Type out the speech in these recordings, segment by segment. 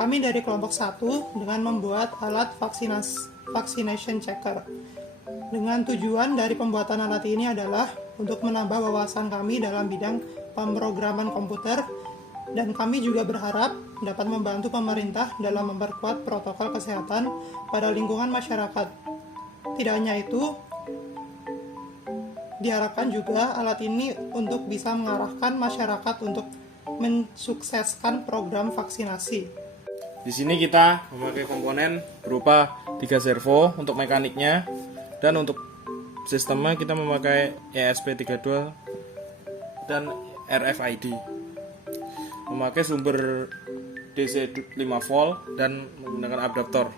Kami dari kelompok 1 dengan membuat alat vaccination checker. Dengan tujuan dari pembuatan alat ini adalah untuk menambah wawasan kami dalam bidang pemrograman komputer, dan kami juga berharap dapat membantu pemerintah dalam memperkuat protokol kesehatan pada lingkungan masyarakat. Tidak hanya itu, diharapkan juga alat ini untuk bisa mengarahkan masyarakat untuk mensukseskan program vaksinasi. Di sini kita memakai komponen berupa 3 servo untuk mekaniknya, dan untuk sistemnya kita memakai ESP32 dan RFID. Memakai sumber DC 5 volt dan menggunakan adaptor.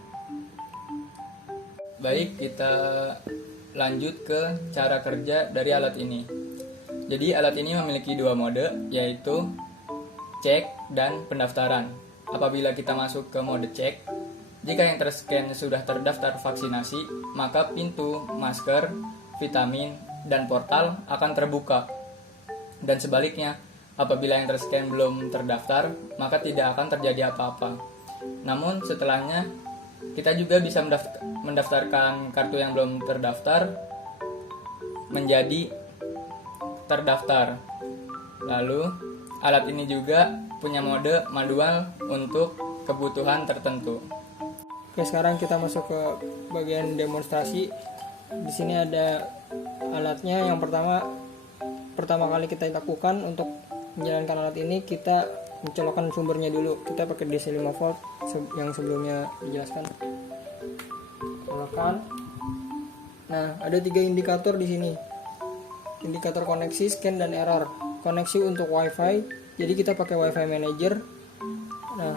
Baik, kita lanjut ke cara kerja dari alat ini. Jadi alat ini memiliki 2 mode, yaitu cek dan pendaftaran. Apabila kita masuk ke mode cek, jika yang terscan sudah terdaftar vaksinasi, maka pintu masker, vitamin, dan portal akan terbuka. Dan sebaliknya, apabila yang terscan belum terdaftar, maka tidak akan terjadi apa-apa. Namun setelahnya, kita juga bisa mendaftarkan kartu yang belum terdaftar menjadi terdaftar. Lalu, alat ini juga punya mode manual untuk kebutuhan tertentu. Oke, sekarang kita masuk ke bagian demonstrasi. Di sini ada alatnya. Yang pertama kali kita lakukan untuk menjalankan alat ini, kita mencolokkan sumbernya dulu. Kita pakai DC 5 volt yang sebelumnya dijelaskan. Colokkan. Nah, ada 3 indikator di sini. Indikator koneksi, scan, dan error. Koneksi untuk WiFi. Jadi kita pakai WiFi Manager. Nah,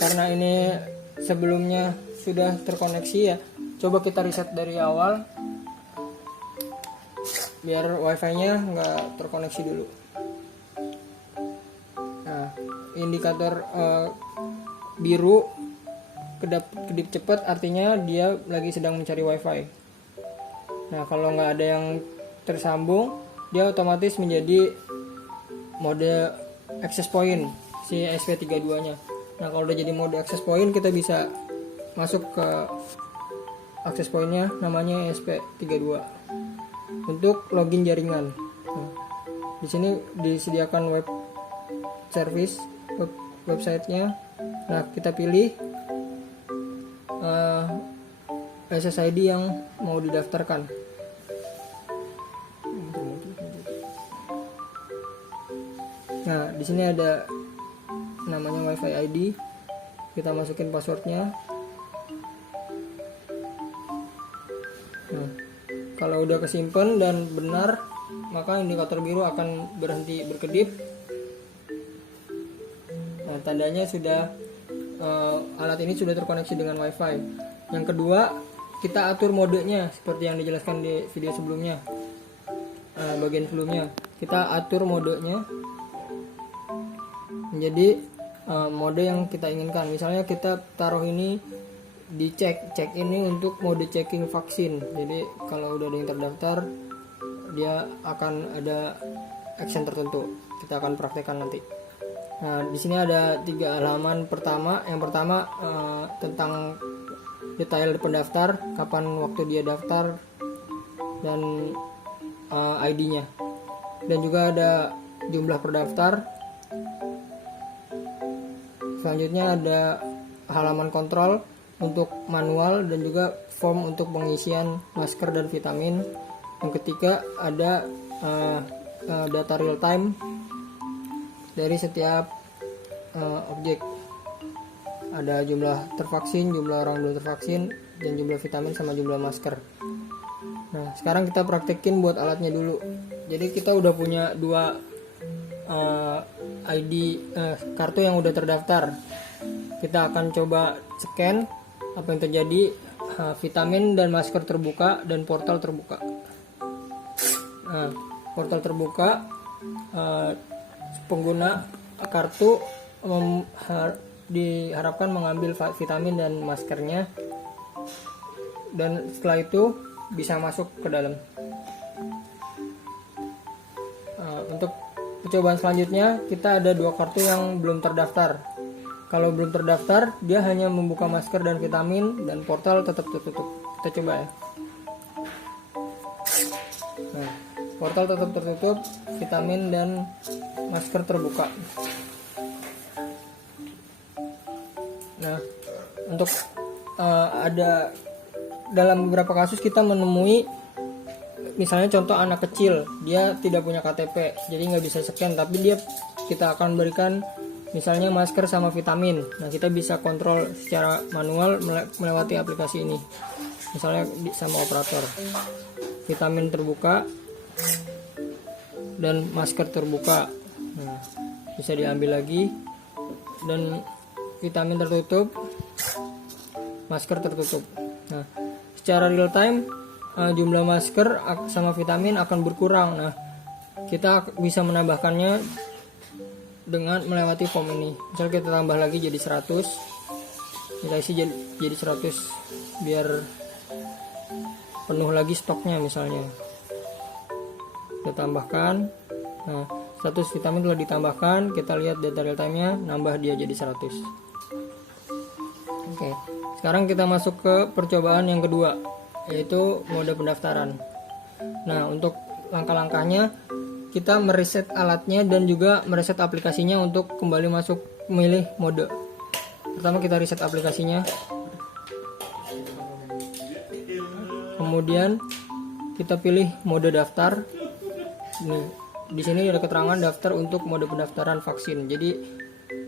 karena ini sebelumnya sudah terkoneksi ya, coba kita reset dari awal biar WiFi-nya nggak terkoneksi dulu. Nah, indikator biru kedip cepat artinya dia lagi sedang mencari WiFi. Nah, kalau nggak ada yang tersambung, dia otomatis menjadi mode access point si SP32 nya. Nah, kalau udah jadi mode access point, kita bisa masuk ke access point-nya, namanya SP32 untuk login jaringan. Nah, di sini disediakan web service, website-nya. Nah, kita pilih SSID yang mau didaftarkan. Nah, di sini ada namanya WiFi ID. Kita masukin passwordnya. Nah, kalau udah kesimpan dan benar, maka indikator biru akan berhenti berkedip. Nah, tandanya sudah alat ini sudah terkoneksi dengan WiFi. Yang kedua, kita atur modenya seperti yang dijelaskan di video sebelumnya. Bagian sebelumnya, kita atur modenya menjadi mode yang kita inginkan. Misalnya kita taruh ini di cek ini untuk mode checking vaksin. Jadi kalau udah ada yang terdaftar, dia akan ada action tertentu. Kita akan praktekkan nanti. Nah, di sini ada 3 halaman pertama. Yang pertama tentang detail pendaftar, kapan waktu dia daftar, dan ID-nya. Dan juga ada jumlah pendaftar. Selanjutnya ada halaman kontrol untuk manual dan juga form untuk pengisian masker dan vitamin. Yang ketiga ada data real time dari setiap objek. Ada jumlah tervaksin, jumlah orang belum tervaksin, dan jumlah vitamin sama jumlah masker. Nah, sekarang kita praktekin buat alatnya dulu. Jadi kita udah punya 2 ID kartu yang udah terdaftar. Kita akan coba scan apa yang terjadi. Vitamin dan masker terbuka dan portal terbuka. Nah, portal terbuka, pengguna kartu diharapkan mengambil vitamin dan maskernya, dan setelah itu bisa masuk ke dalam. Untuk percobaan selanjutnya kita ada 2 kartu yang belum terdaftar. Kalau belum terdaftar, dia hanya membuka masker dan vitamin, dan portal tetap tertutup. Kita coba ya. Nah, portal tetap tertutup, vitamin dan masker terbuka. Nah, untuk ada dalam beberapa kasus kita menemui misalnya contoh anak kecil, dia tidak punya KTP, jadi nggak bisa scan, tapi kita akan berikan misalnya masker sama vitamin. Nah, kita bisa kontrol secara manual melewati aplikasi ini, misalnya sama operator. Vitamin terbuka dan masker terbuka. Nah, bisa diambil lagi, dan vitamin tertutup, masker tertutup. Nah, secara real time jumlah masker sama vitamin akan berkurang. Nah, kita bisa menambahkannya dengan melewati form ini. Misal kita tambah lagi jadi 100, kita isi jadi 100 biar penuh lagi stoknya misalnya. Kita tambahkan. Nah, status vitamin telah ditambahkan, kita lihat data real time-nya, nambah dia jadi 100. Oke, sekarang kita masuk ke percobaan yang kedua, yaitu mode pendaftaran. Nah, untuk langkah-langkahnya kita mereset alatnya dan juga mereset aplikasinya untuk kembali masuk memilih mode. Pertama kita reset aplikasinya, kemudian kita pilih mode daftar. Nih, di sini ada keterangan daftar untuk mode pendaftaran vaksin. Jadi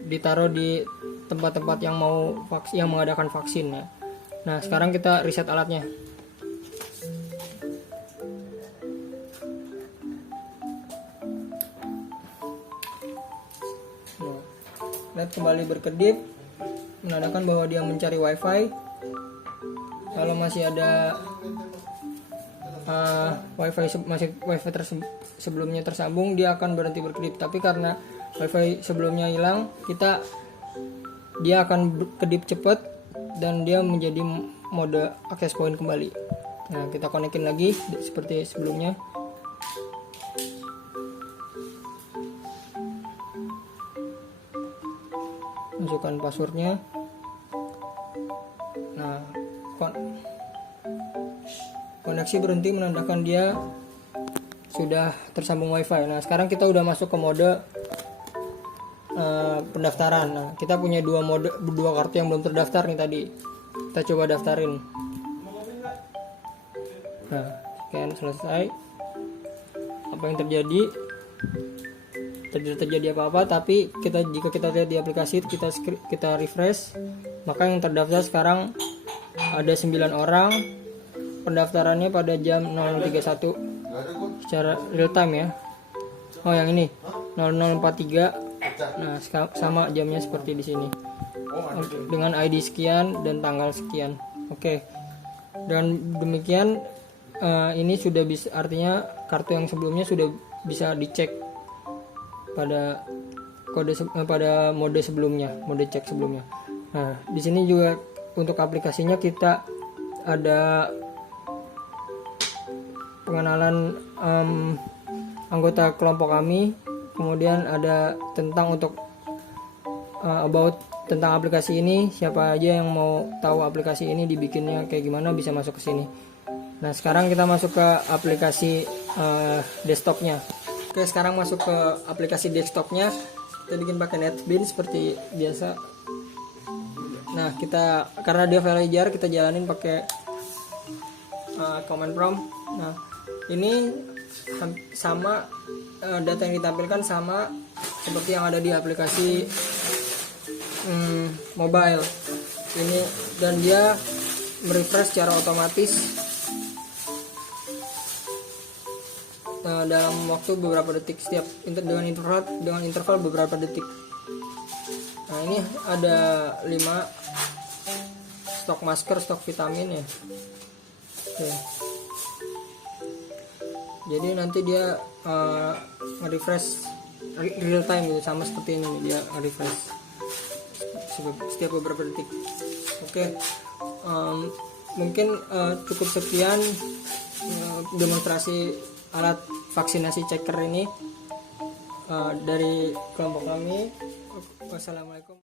ditaruh di tempat-tempat yang mengadakan vaksin ya. Nah, sekarang kita reset alatnya. LED kembali berkedip, menandakan bahwa dia mencari WiFi. Kalau masih ada WiFi sebelumnya tersambung, dia akan berhenti berkedip. Tapi karena WiFi sebelumnya hilang, dia akan kedip cepat dan dia menjadi mode access point kembali. Nah, kita konekin lagi seperti sebelumnya. Masukkan passwordnya. Nah, koneksi berhenti menandakan dia sudah tersambung WiFi. Nah, sekarang kita udah masuk ke mode pendaftaran. Nah, kita punya dua kartu yang belum terdaftar nih tadi. Kita coba daftarin. Nah, scan selesai. Apa yang terjadi? Tidak terjadi apa-apa, tapi jika kita lihat di aplikasi kita refresh, maka yang terdaftar sekarang ada 9 orang. Pendaftarannya pada jam 00.31 secara real time ya. Oh, yang ini 00.43. Nah, sama jamnya seperti di sini. Dengan ID sekian dan tanggal sekian. Oke. Dan demikian ini sudah bisa, artinya kartu yang sebelumnya sudah bisa dicek pada pada mode sebelumnya, mode cek sebelumnya. Nah, di sini juga untuk aplikasinya kita ada pengenalan anggota kelompok kami, kemudian ada tentang untuk about tentang aplikasi ini, siapa aja yang mau tahu aplikasi ini dibikinnya kayak gimana bisa masuk ke sini. Nah, sekarang kita masuk ke aplikasi desktopnya. Oke, sekarang masuk ke aplikasi desktopnya. Kita bikin pakai NetBeans seperti biasa. Nah, karena dia file jar, kita jalanin pakai command prompt. Nah, ini sama data yang ditampilkan sama seperti yang ada di aplikasi mobile ini, dan dia merefresh secara otomatis dalam waktu beberapa detik dengan interval beberapa detik. Nah, ini ada 5 stok masker, stok vitamin ya. Oke. Jadi nanti dia nge-refresh real time gitu, sama seperti ini, dia nge-refresh setiap beberapa detik. Oke. Mungkin cukup sekian demonstrasi alat vaksinasi checker ini. dari kelompok kami. Wassalamualaikum.